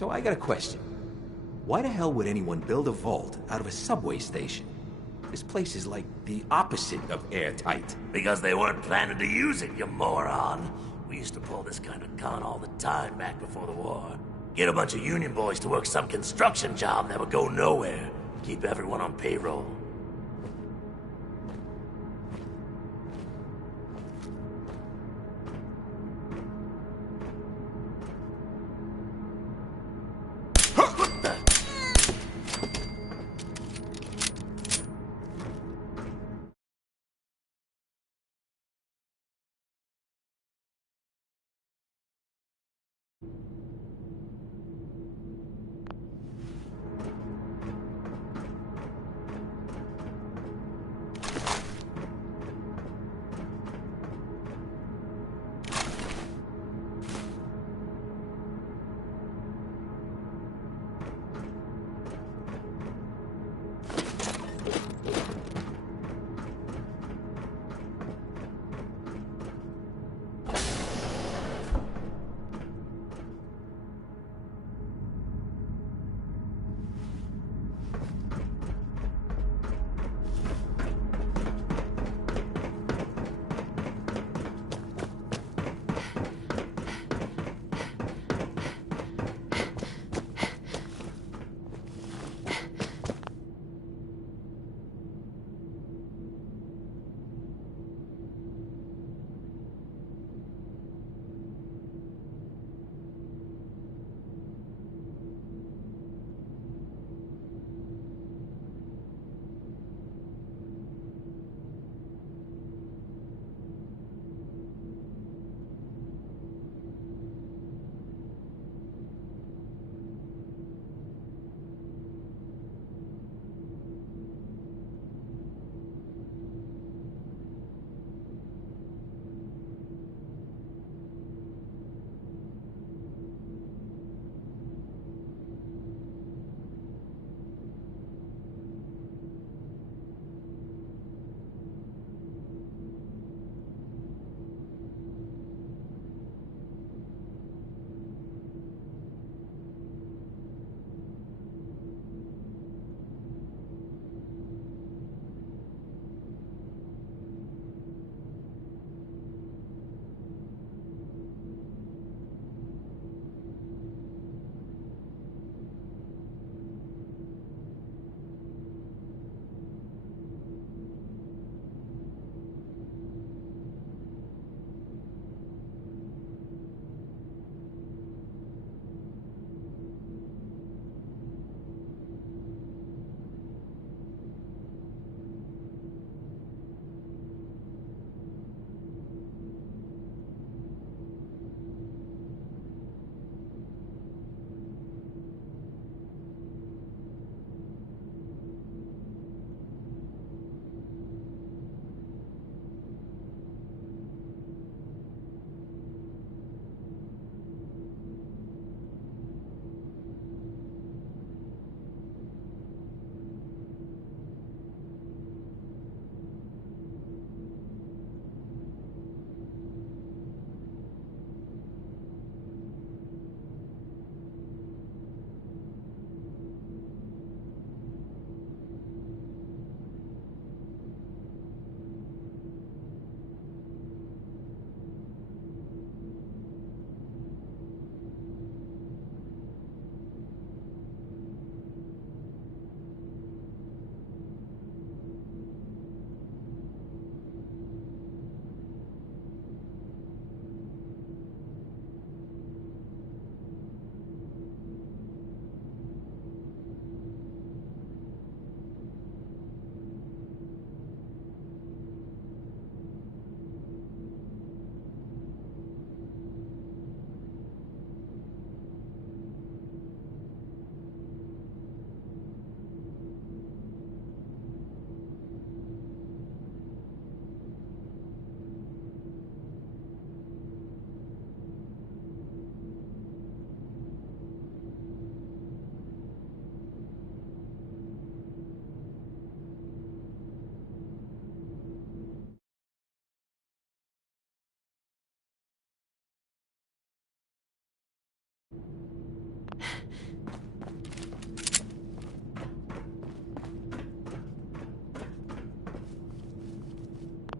So I got a question. Why the hell would anyone build a vault out of a subway station? This place is like the opposite of airtight. Because they weren't planning to use it, you moron. We used to pull this kind of con all the time back before the war. Get a bunch of union boys to work some construction job that would go nowhere. Keep everyone on payroll.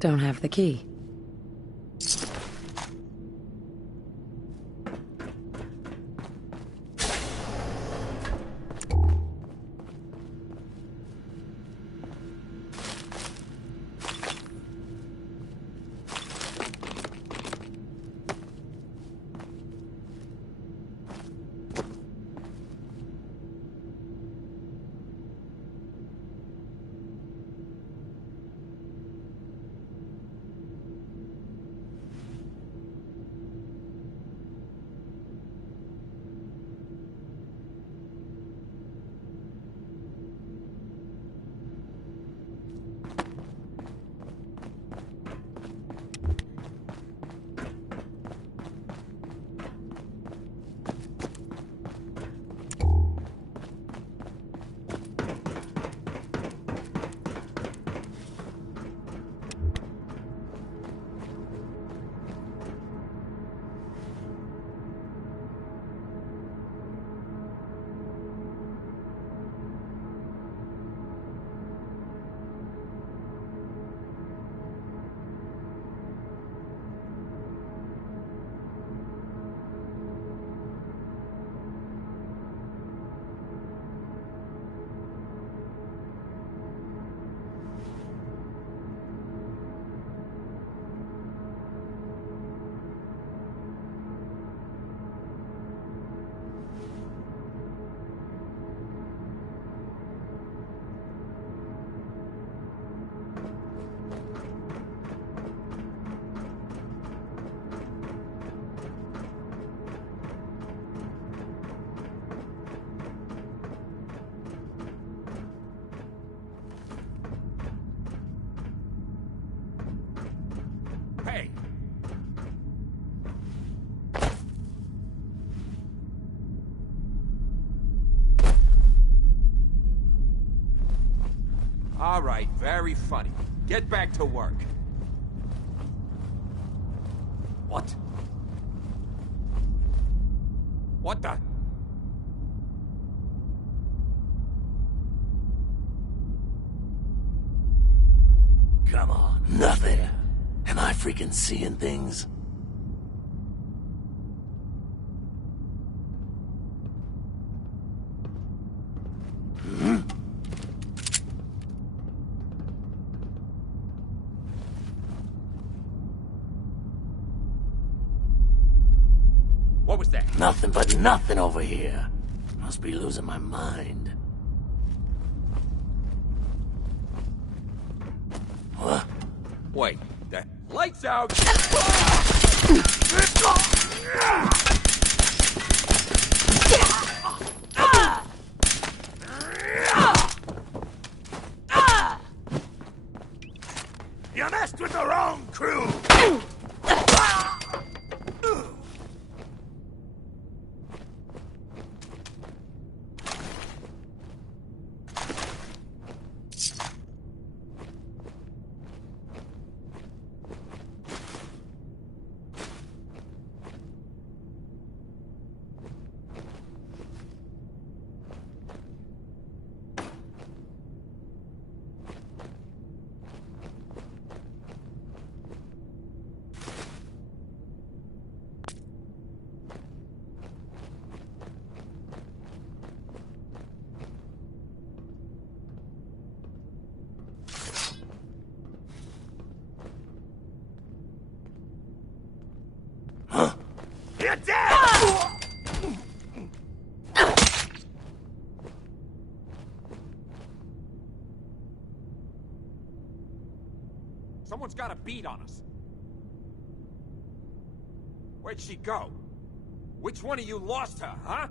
Don't have the key. Hey! All right, very funny. Get back to work. What? What the? Come on, nothing. Am I freaking seeing things? What was that? Nothing but nothing over here. Must be losing my mind. What? Wait, the lights out! You messed with the wrong crew! You're dead! Someone's got a beat on us. Where'd she go? Which one of you lost her, huh?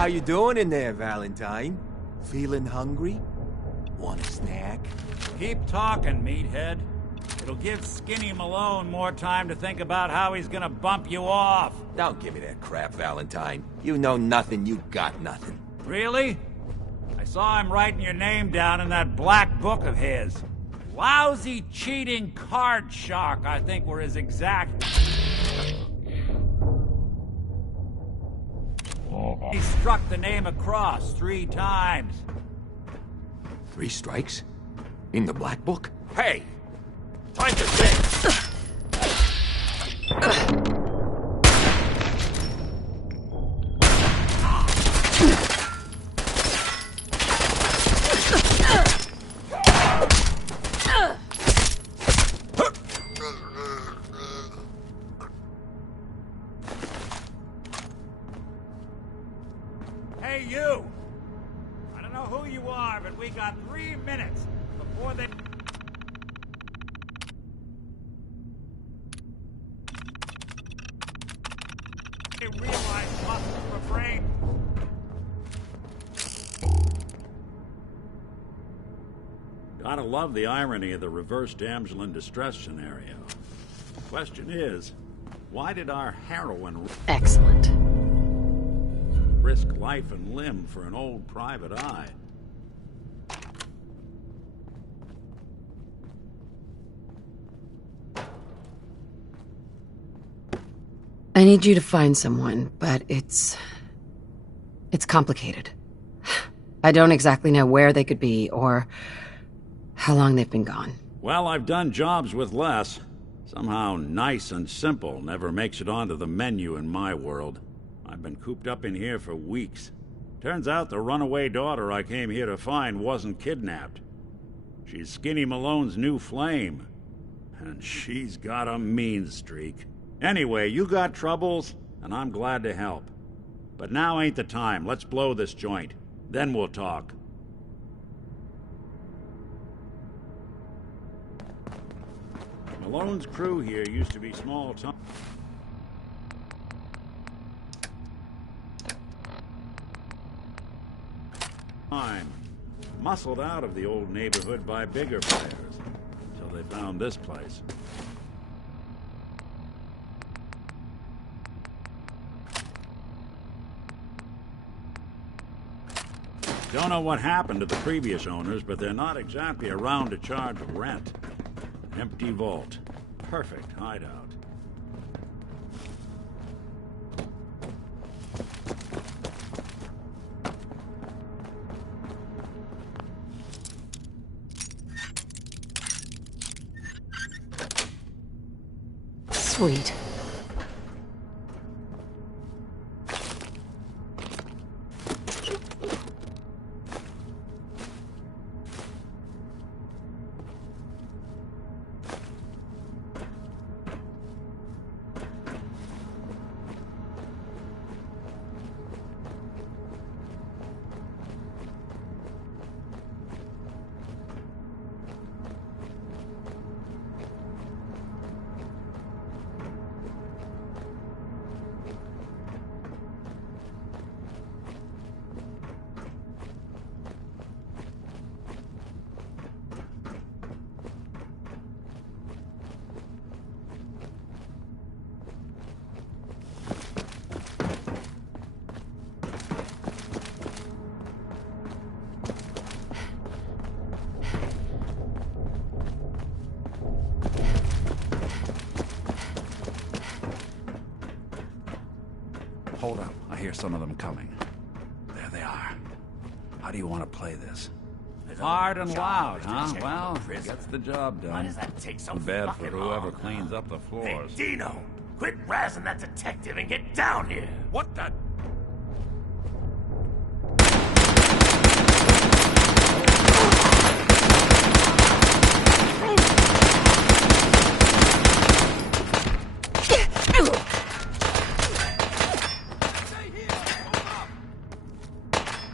How you doing in there, Valentine? Feeling hungry? Want a snack? Keep talking, meathead. It'll give Skinny Malone more time to think about how he's gonna bump you off. Don't give me that crap, Valentine. You know nothing, you got nothing. Really? I saw him writing your name down in that black book of his. Lousy, cheating card shark, I think were his exact... He struck the name across 3 times. 3 strikes? In the black book? Hey! Time to think! Hey, you! I don't know who you are, but we got 3 minutes before they... realize muscle for brain. Gotta love the irony of the reverse damsel in distress scenario. Question is, why did our heroine... Excellent. risk life and limb for an old private eye? I need you to find someone, but it's complicated. I don't exactly know where they could be, or how long they've been gone. Well, I've done jobs with less. Somehow nice and simple never makes it onto the menu in my world. I've been cooped up in here for weeks. Turns out the runaway daughter I came here to find wasn't kidnapped. She's Skinny Malone's new flame. And she's got a mean streak. Anyway, you got troubles, and I'm glad to help. But now ain't the time. Let's blow this joint. Then we'll talk. Malone's crew here used to be small time. Muscled out of the old neighborhood by bigger players, until they found this place. Don't know what happened to the previous owners, but they're not exactly around to charge rent. Empty vault. Perfect hideout. Sweet. Hold up. I hear some of them coming. There they are. How do you want to play this? Hard and loud, huh? Well, gets the job done. Why does that take so Too bad for fucking whoever long, cleans up the Hey, floors. Dino! Quit razzing that detective and get down here! What the...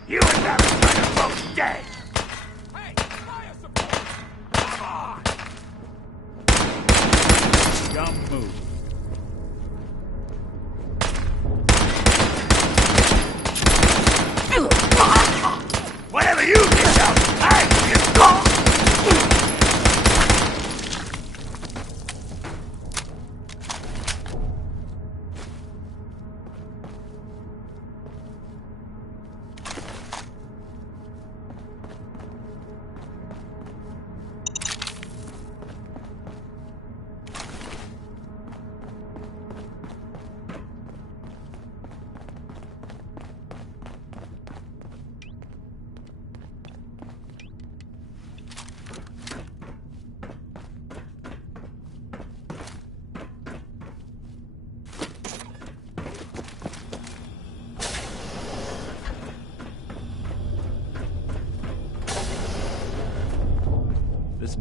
You and Valentine are both dead! Hey, fire support! Come on! Dumb move.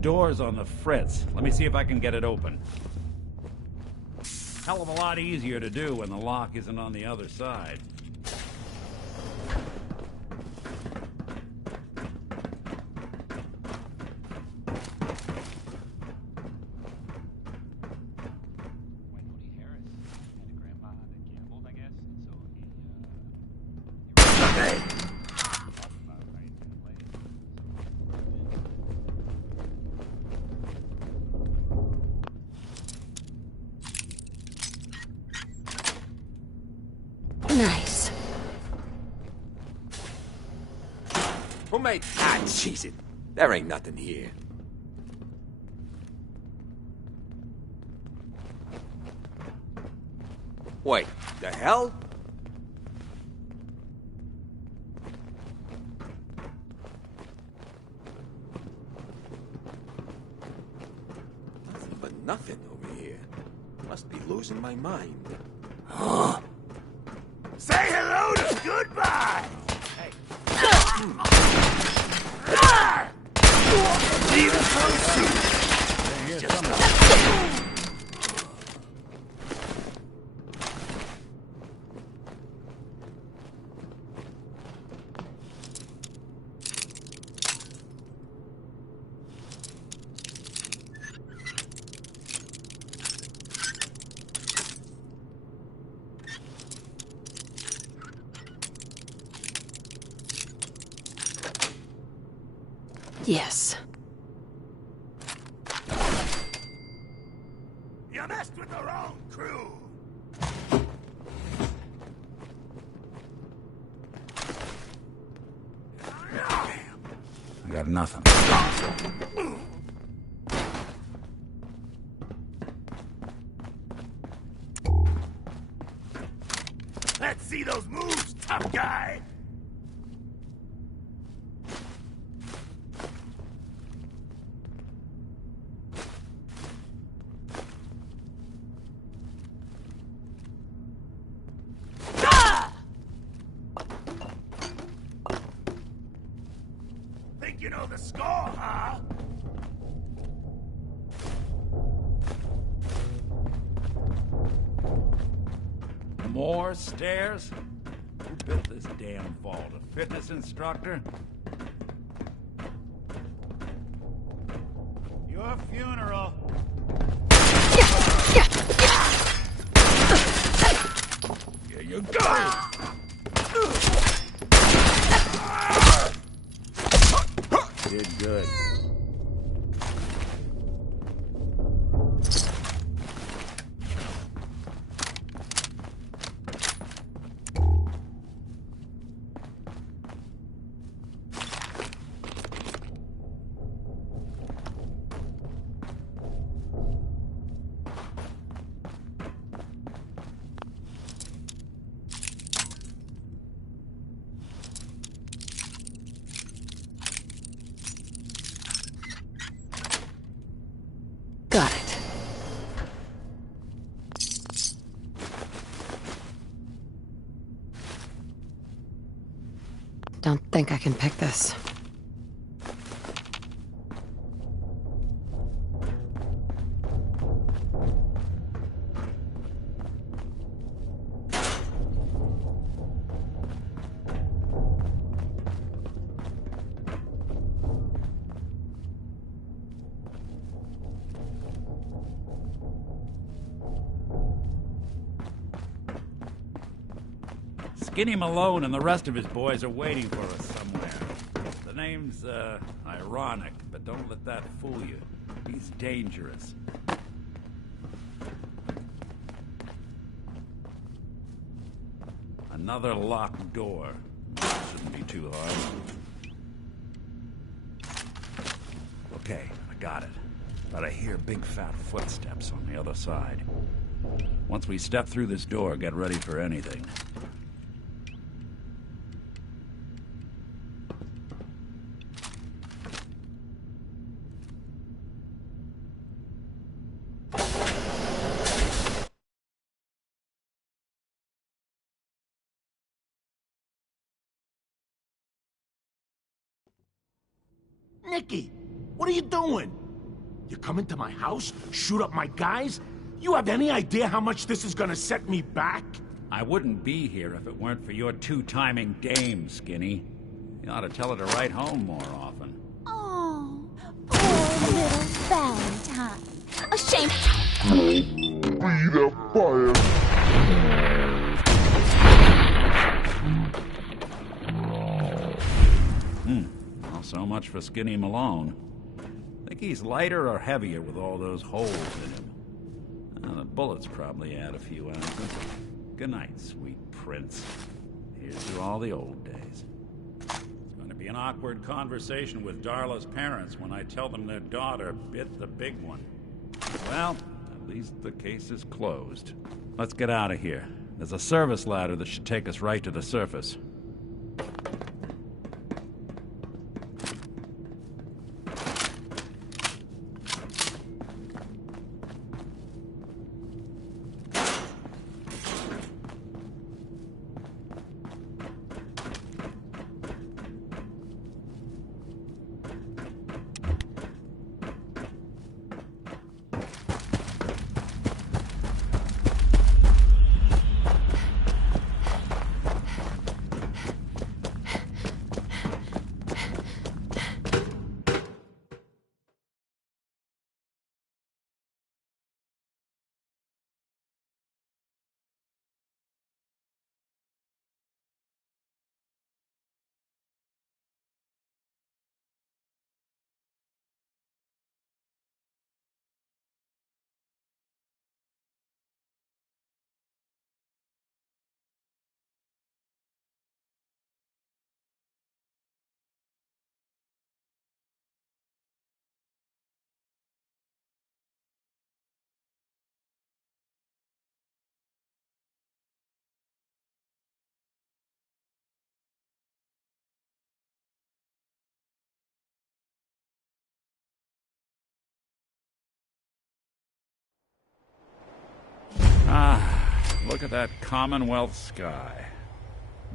door's on the fritz. Let me see if I can get it open. Hell of a lot easier to do when the lock isn't on the other side. Nice. Who made... Ah, jeez it. There ain't nothing here. Wait, the hell? Nothing but nothing over here. Must be losing my mind. Huh? Say hello to goodbye! Hey. Even close to just Yes. You messed with the wrong crew! I got nothing. Let's see those moves, tough guy! Think you know the score, huh? More stairs? Who built this damn vault? A fitness instructor? Your funeral. Here you go! Did good. Got it. Don't think I can pick this. Skinny Malone and the rest of his boys are waiting for us somewhere. The name's, ironic, but don't let that fool you. He's dangerous. Another locked door. Shouldn't be too hard. Okay, I got it. But I hear big fat footsteps on the other side. Once we step through this door, get ready for anything. Nicky, what are you doing? You come into my house, shoot up my guys? You have any idea how much this is gonna set me back? I wouldn't be here if it weren't for your two-timing dame, Skinny. You ought to tell her to write home more often. Oh, poor little Valentine. A shame. Be the fire. Well, so much for Skinny Malone. Think he's lighter or heavier with all those holes in him? The bullets probably add a few ounces. Good night, sweet prince. Here's to all the old days. It's going to be an awkward conversation with Darla's parents when I tell them their daughter bit the big one. Well, at least the case is closed. Let's get out of here. There's a service ladder that should take us right to the surface. Look at that Commonwealth sky.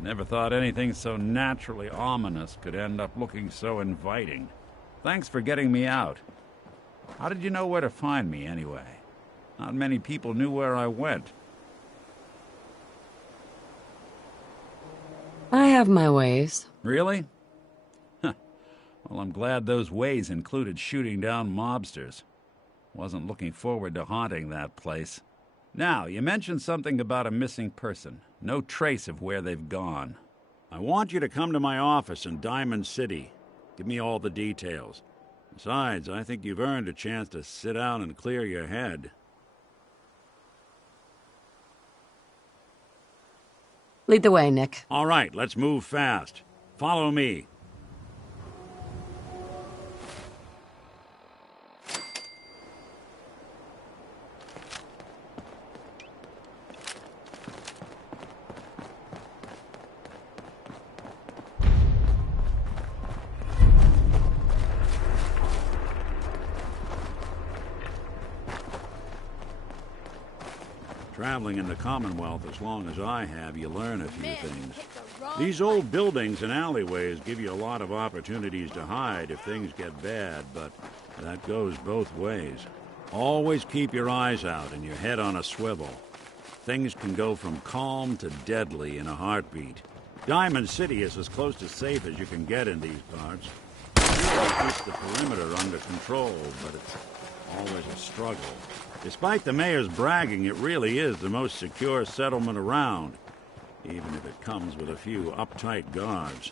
Never thought anything so naturally ominous could end up looking so inviting. Thanks for getting me out. How did you know where to find me, anyway? Not many people knew where I went. I have my ways. Really? Huh. Well, I'm glad those ways included shooting down mobsters. Wasn't looking forward to haunting that place. Now, you mentioned something about a missing person. No trace of where they've gone. I want you to come to my office in Diamond City. Give me all the details. Besides, I think you've earned a chance to sit down and clear your head. Lead the way, Nick. All right, let's move fast. Follow me. Traveling in the Commonwealth as long as I have, you learn a few things. These old buildings and alleyways give you a lot of opportunities to hide if things get bad, but that goes both ways. Always keep your eyes out and your head on a swivel. Things can go from calm to deadly in a heartbeat. Diamond City is as close to safe as you can get in these parts. Really keeps the perimeter under control, but it's always a struggle. Despite the mayor's bragging, it really is the most secure settlement around, even if it comes with a few uptight guards.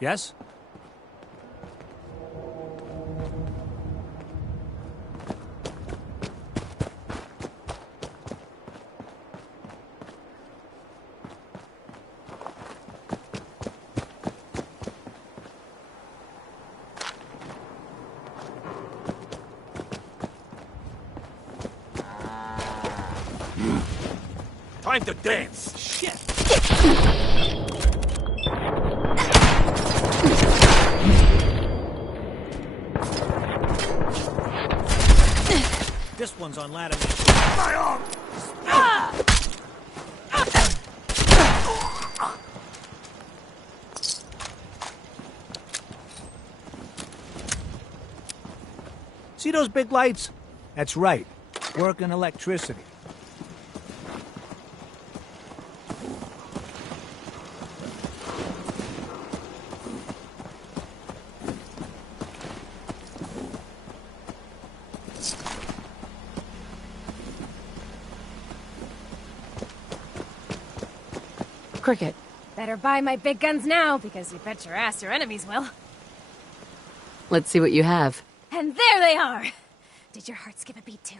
Yes? Time to dance. Shit. This one's on ladder. My arm. See those big lights? That's right. Working electricity. Cricket. Better buy my big guns now, because you bet your ass your enemies will. Let's see what you have. And there they are! Did your heart skip a beat too?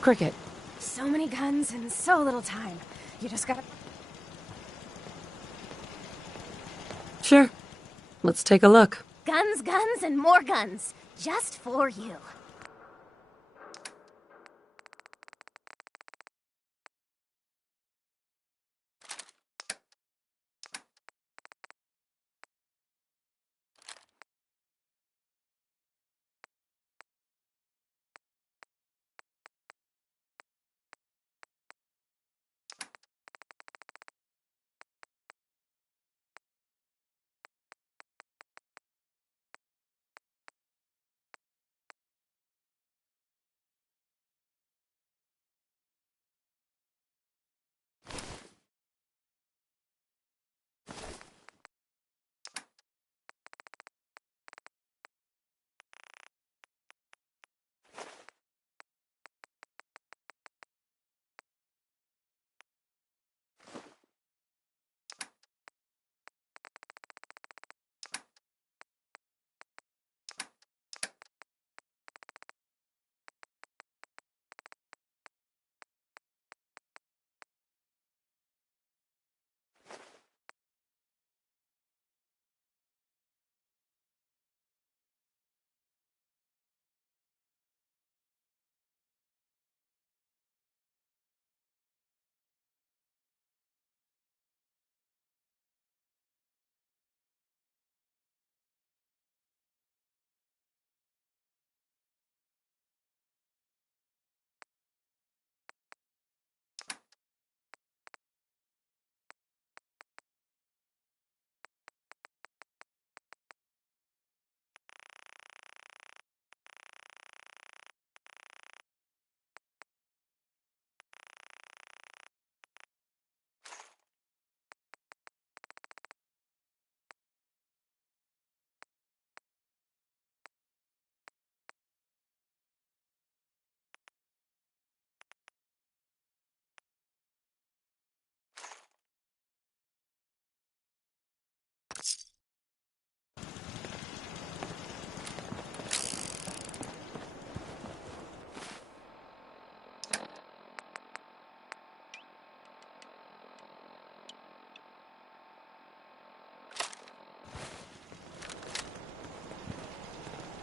Cricket. So many guns and so little time. You just gotta... Sure. Let's take a look. Guns, guns, and more guns. Just for you.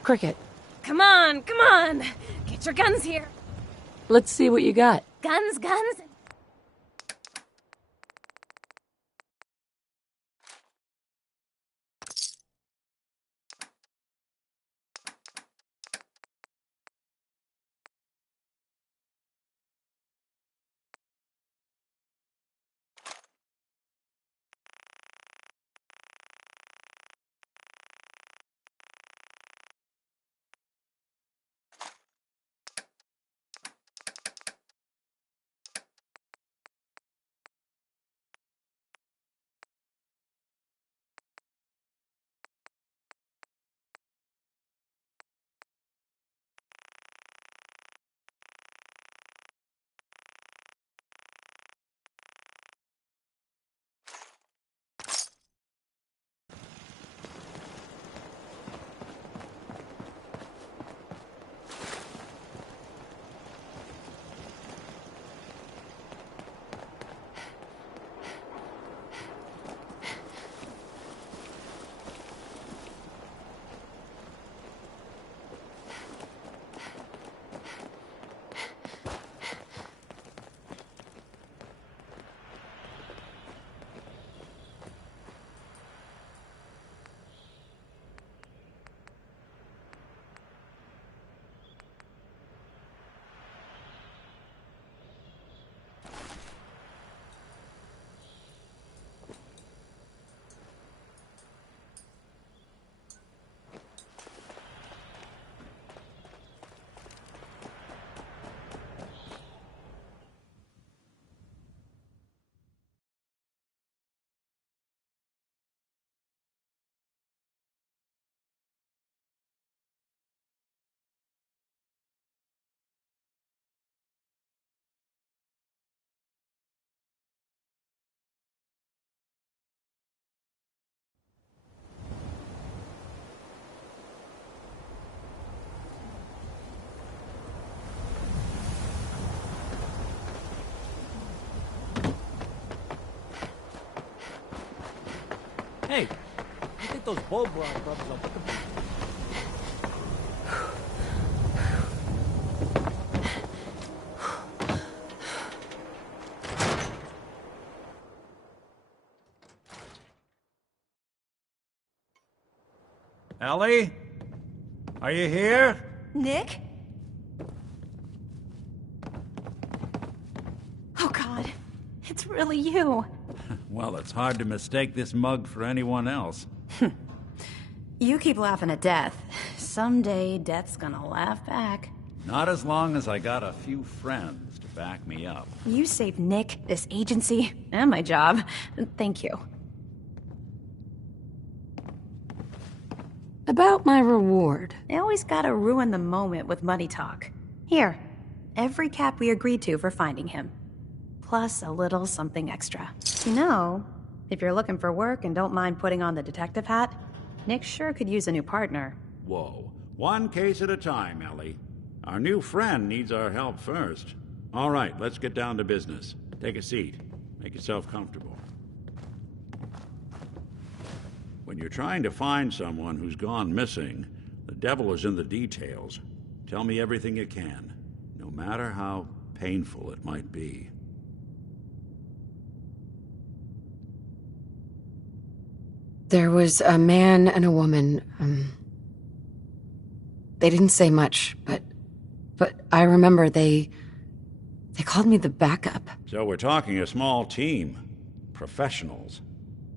Cricket, Come on, come on! Get your guns here! let's see what you got. Guns, guns. Hey, you think those Bull Brothers are looking for? Ellie? Are you here? Nick? Oh God, it's really you. Well, it's hard to mistake this mug for anyone else. You keep laughing at death. Someday, death's gonna laugh back. Not as long as I got a few friends to back me up. You saved Nick, this agency, and my job. Thank you. About my reward. They always gotta ruin the moment with money talk. Here, every cap we agreed to for finding him. Plus a little something extra. You know, if you're looking for work and don't mind putting on the detective hat, Nick sure could use a new partner. Whoa. One case at a time, Ellie. Our new friend needs our help first. All right, let's get down to business. Take a seat. Make yourself comfortable. When you're trying to find someone who's gone missing, the devil is in the details. Tell me everything you can, no matter how painful it might be. There was a man and a woman. They didn't say much, but I remember they called me the backup. So we're talking a small team. Professionals.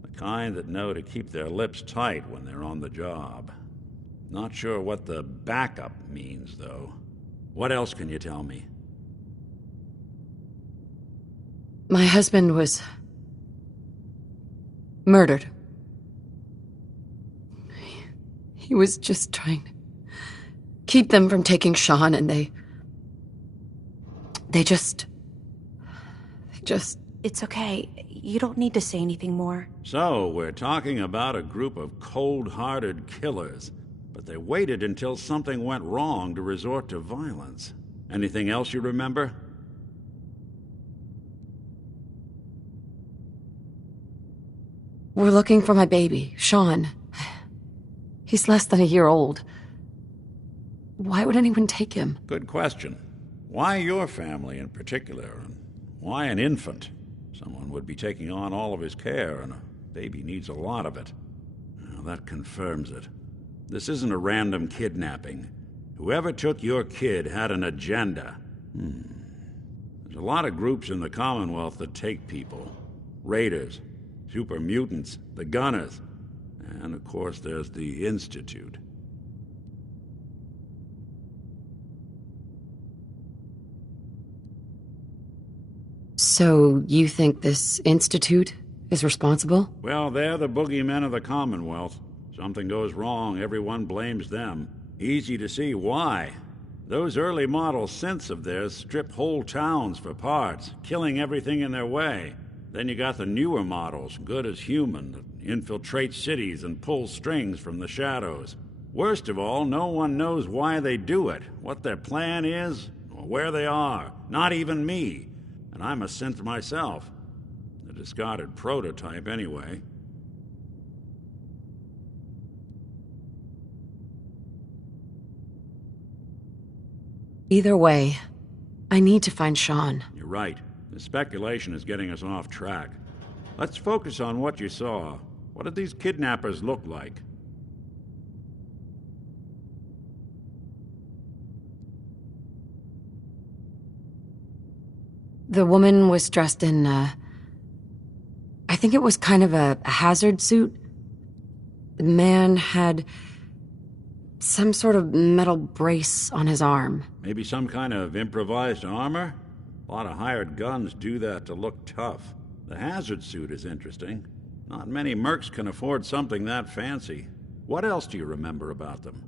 The kind that know to keep their lips tight when they're on the job. Not sure what the backup means, though. What else can you tell me? My husband was murdered. He was just trying to keep them from taking Sean, and they just... It's okay. You don't need to say anything more. So, we're talking about a group of cold-hearted killers, but they waited until something went wrong to resort to violence. Anything else you remember? We're looking for my baby, Sean. He's less than a year old. Why would anyone take him? Good question. Why your family in particular? And why an infant? Someone would be taking on all of his care, and a baby needs a lot of it. Well, that confirms it. This isn't a random kidnapping. Whoever took your kid had an agenda. There's a lot of groups in the Commonwealth that take people. Raiders, super mutants, the Gunners, and of course there's the Institute. So you think this institute is responsible? Well, they're the boogeymen of the Commonwealth. Something goes wrong, everyone blames them. Easy to see why. Those early model synths of theirs strip whole towns for parts, killing everything in their way. Then you got the newer models, good as human, that infiltrate cities and pull strings from the shadows. Worst of all, no one knows why they do it, what their plan is, or where they are. Not even me. And I'm a synth myself. A discarded prototype, anyway. Either way, I need to find Sean. You're right. The speculation is getting us off track. Let's focus on what you saw. What did these kidnappers look like? The woman was dressed in, I think it was kind of a hazard suit. The man had some sort of metal brace on his arm. Maybe some kind of improvised armor? A lot of hired guns do that to look tough. The hazard suit is interesting. Not many mercs can afford something that fancy. What else do you remember about them?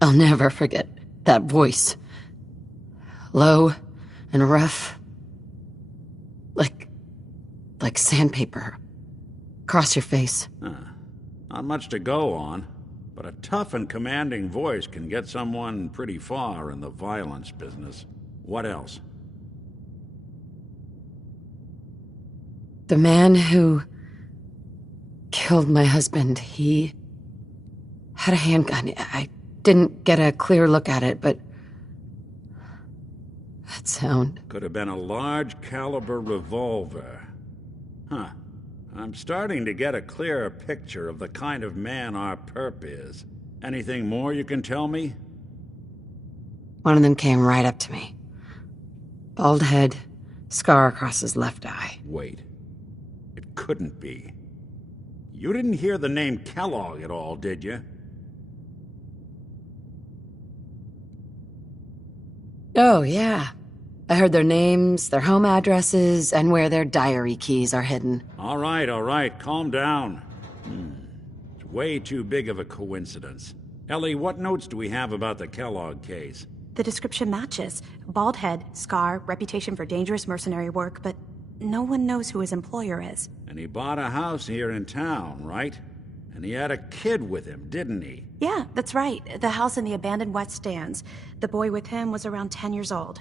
I'll never forget that voice. Low and rough. Like sandpaper. Across your face. Not much to go on, but a tough and commanding voice can get someone pretty far in the violence business. What else? The man who killed my husband, he had a handgun. I didn't get a clear look at it, but that sound. Could have been a large caliber revolver. Huh. I'm starting to get a clearer picture of the kind of man our perp is. Anything more you can tell me? One of them came right up to me. Bald head, scar across his left eye. Wait. It couldn't be. You didn't hear the name Kellogg at all, did you? Oh, yeah. I heard their names, their home addresses, and where their diary keys are hidden. All right, calm down. It's way too big of a coincidence. Ellie, what notes do we have about the Kellogg case? The description matches. Bald head, scar, reputation for dangerous mercenary work, but no one knows who his employer is. And he bought a house here in town, right? And he had a kid with him, didn't he? Yeah, that's right. The house in the abandoned West Stands. The boy with him was around 10 years old.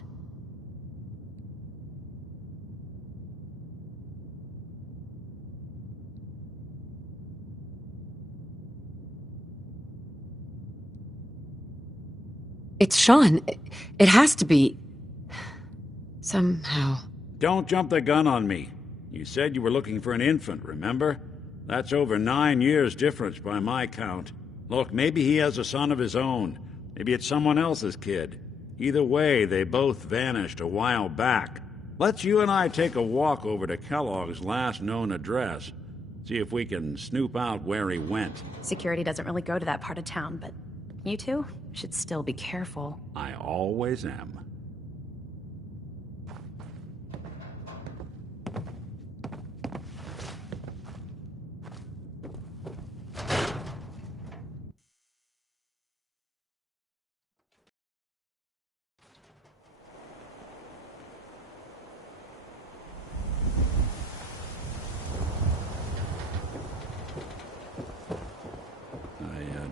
It's Sean. It has to be. Somehow. Don't jump the gun on me. You said you were looking for an infant, remember? That's over 9 years difference by my count. Look, maybe he has a son of his own. Maybe it's someone else's kid. Either way, they both vanished a while back. Let's you and I take a walk over to Kellogg's last known address. See if we can snoop out where he went. Security doesn't really go to that part of town, but you two should still be careful. I always am.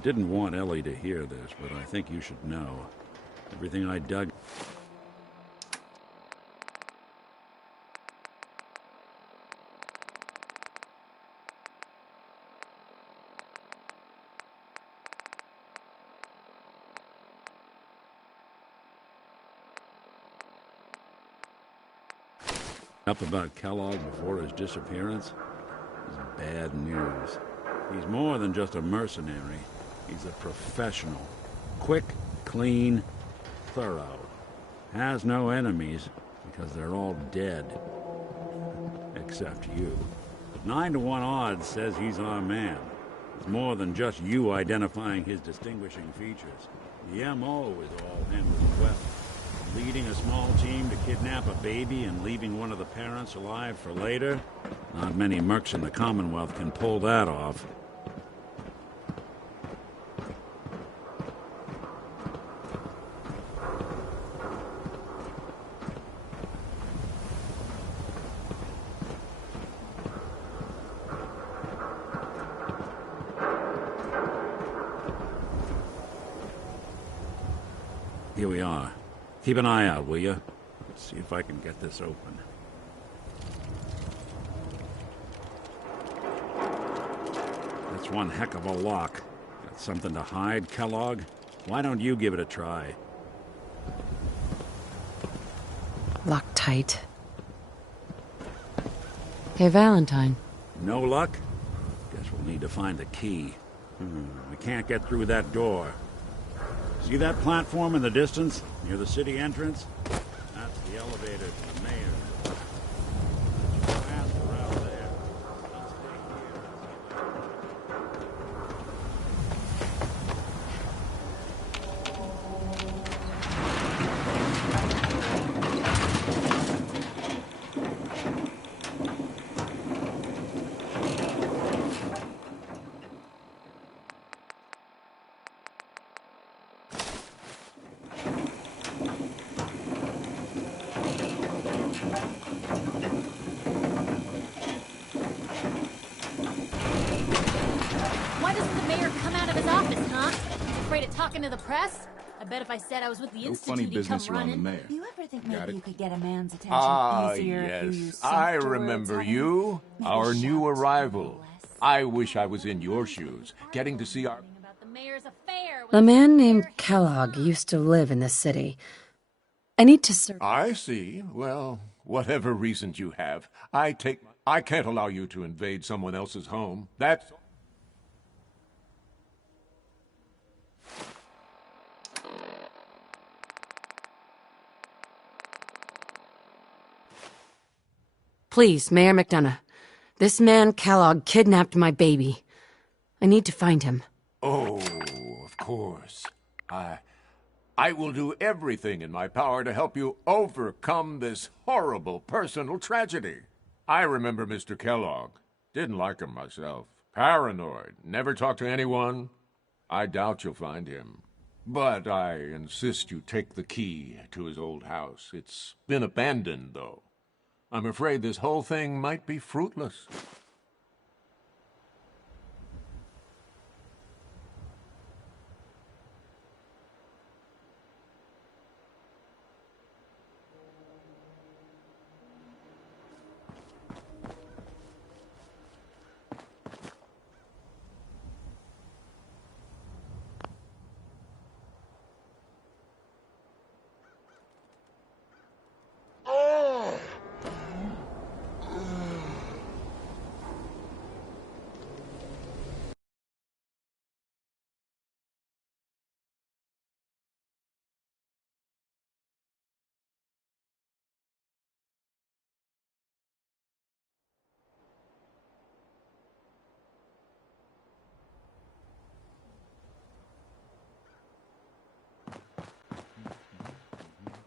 Didn't want Ellie to hear this, but I think you should know. Everything I dug... Up about Kellogg before his disappearance is bad news. He's more than just a mercenary. He's a professional. Quick, clean, thorough. Has no enemies because they're all dead. Except you. But 9-to-1 odds says he's our man. It's more than just you identifying his distinguishing features. The M.O. is all him as well. Leading a small team to kidnap a baby and leaving one of the parents alive for later? Not many mercs in the Commonwealth can pull that off. Here we are. Keep an eye out, will you? Let's see if I can get this open. That's one heck of a lock. Got something to hide, Kellogg? Why don't you give it a try? Locked tight. Hey, Valentine. No luck? Guess we'll need to find the key. We can't get through that door. See that platform in the distance, near the city entrance? That's the elevator to the mayor. Pass around there. I'll stay talking to the press? I bet if I said I was with the No Institute, funny he'd business come around the running. mayor. Do you ever think maybe you could get a man's attention easier if you yes. use I softer remember words, you. Maybe Our shout new a arrival. little less. I wish I was in your shoes, getting to see our... About the mayor's affair with A man named their Kellogg used to live in this city. I need to search. I see. Well, whatever reasons you have, I can't allow you to invade someone else's home. That's... Please, Mayor McDonough. This man, Kellogg, kidnapped my baby. I need to find him. Oh, of course. I will do everything in my power to help you overcome this horrible personal tragedy. I remember Mr. Kellogg. Didn't like him myself. Paranoid. Never talked to anyone. I doubt you'll find him. But I insist you take the key to his old house. It's been abandoned, though. I'm afraid this whole thing might be fruitless.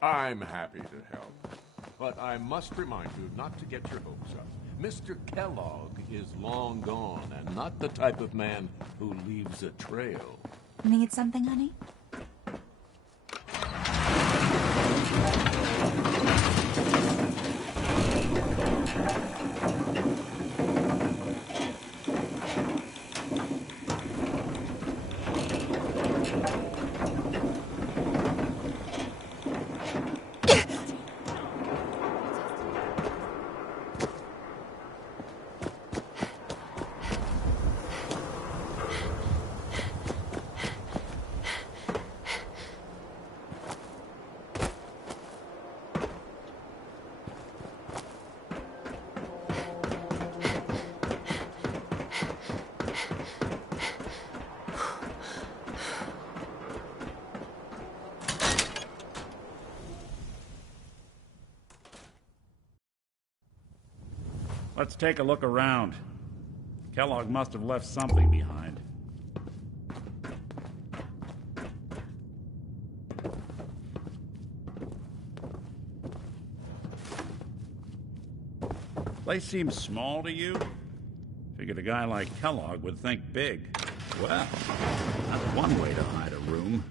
I'm happy to help, but I must remind you not to get your hopes up. Mr. Kellogg is long gone and not the type of man who leaves a trail. Need something, honey? Let's take a look around. Kellogg must have left something behind. Place seems small to you? Figured a guy like Kellogg would think big. Well, that's one way to hide a room.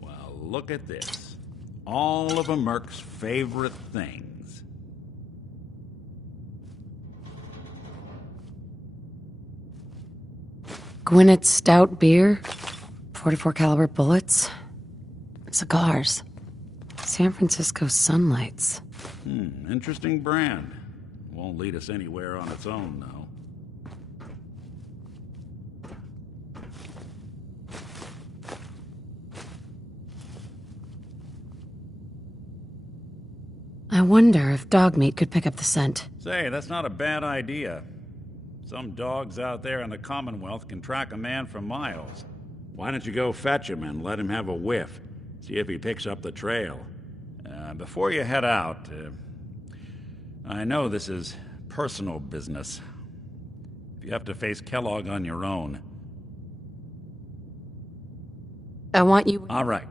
Well, look at this. All of a Merc's favorite things. Gwinnett's stout beer, 44 caliber bullets, cigars, San Francisco sunlights. Interesting brand. Won't lead us anywhere on its own, though. I wonder if dog meat could pick up the scent. Say, that's not a bad idea. Some dogs out there in the Commonwealth can track a man for miles. Why don't you go fetch him and let him have a whiff? See if he picks up the trail. Before you head out, I know this is personal business. If you have to face Kellogg on your own. I want you... All right.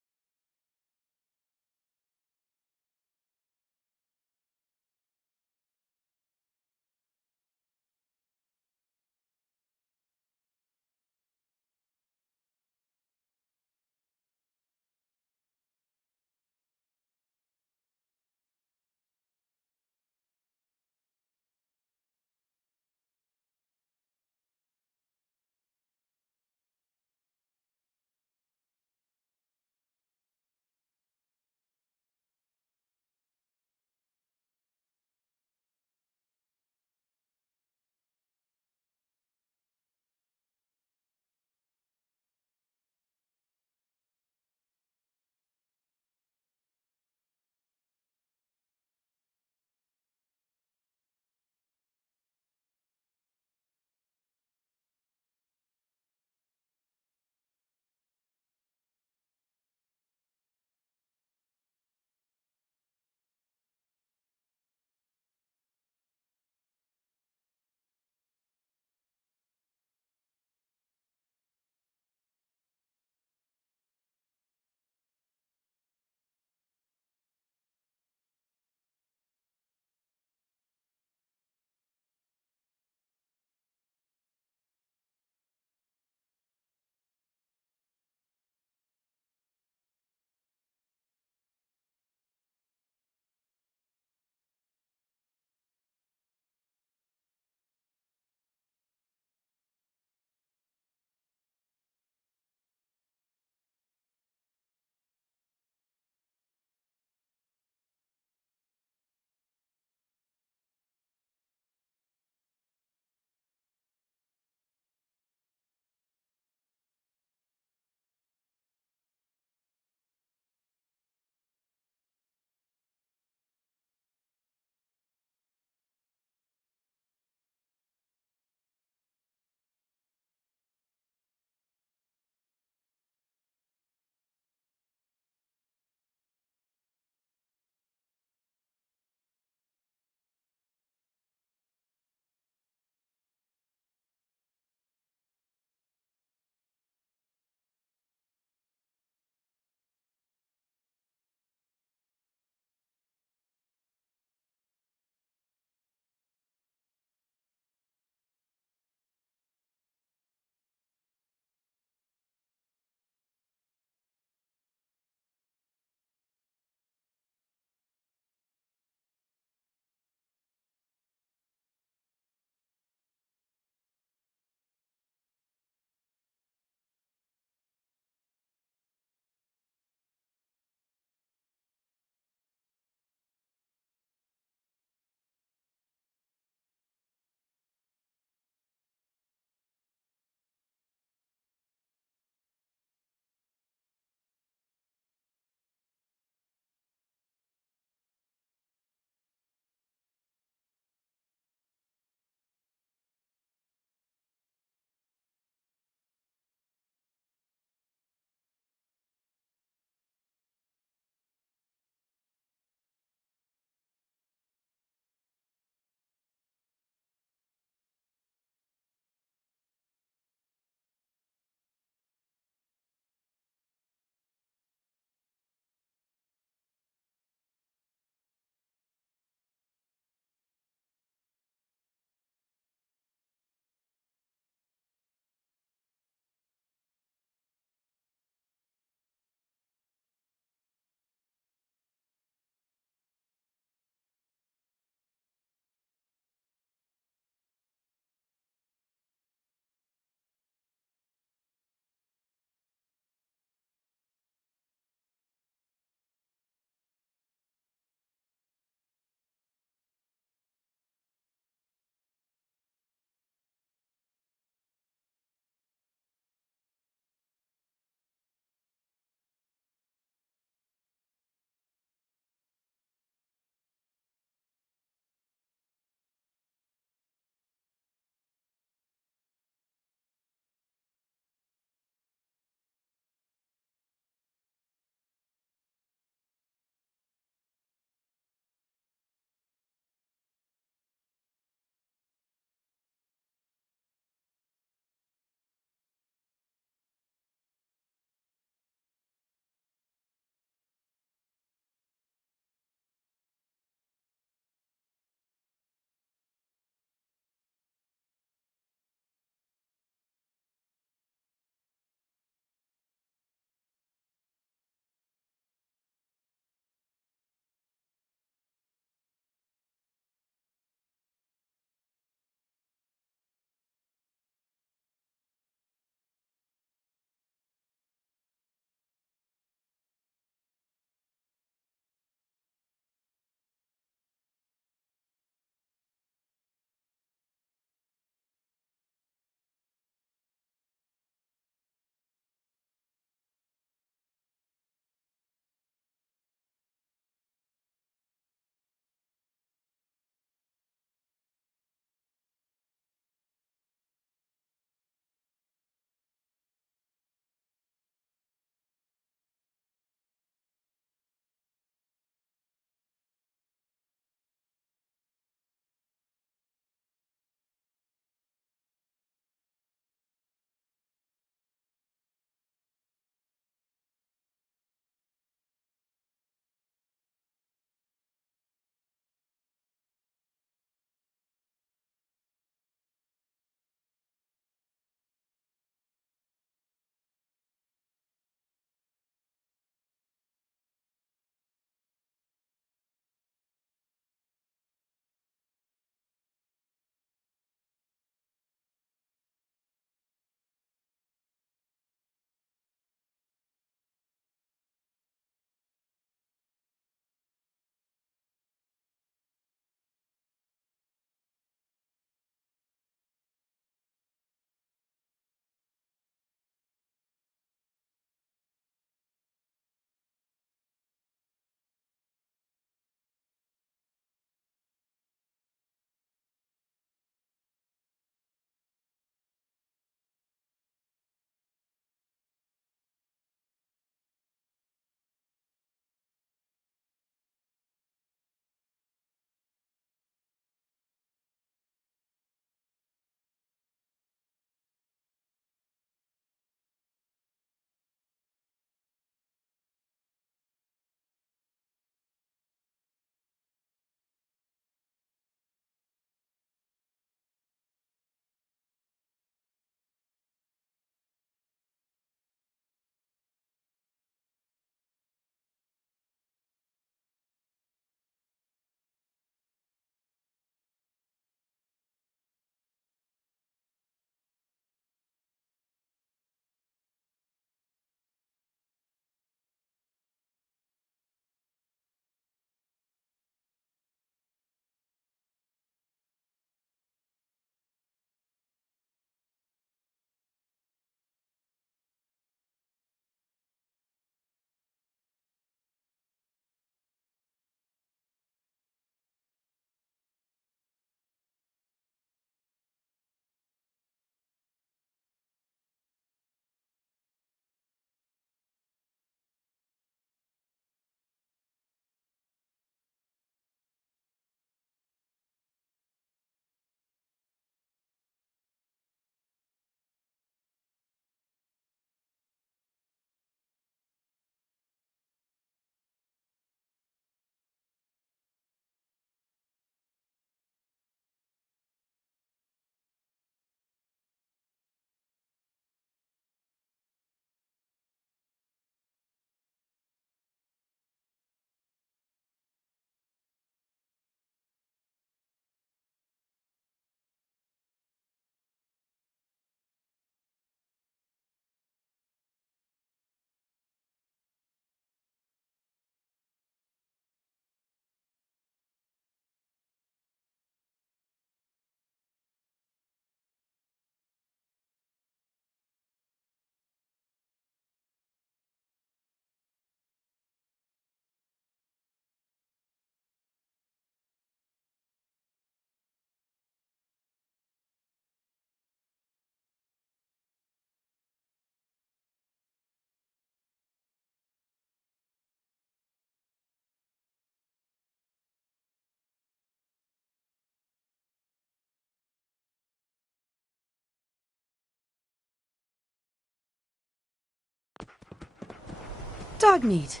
dog meat.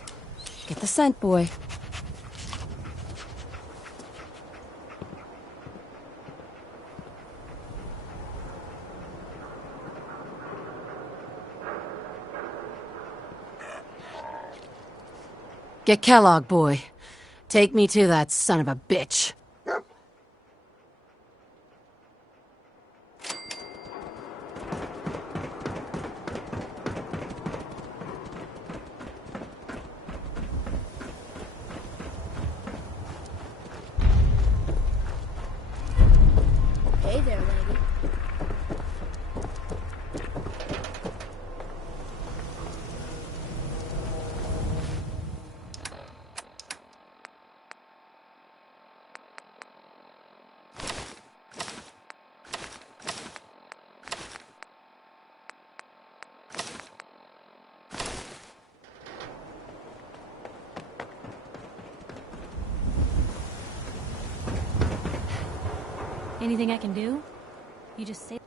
Get the scent, boy. Get Kellogg, boy. Take me to that son of a bitch. Hey there, lady. Anything I can do? You just say.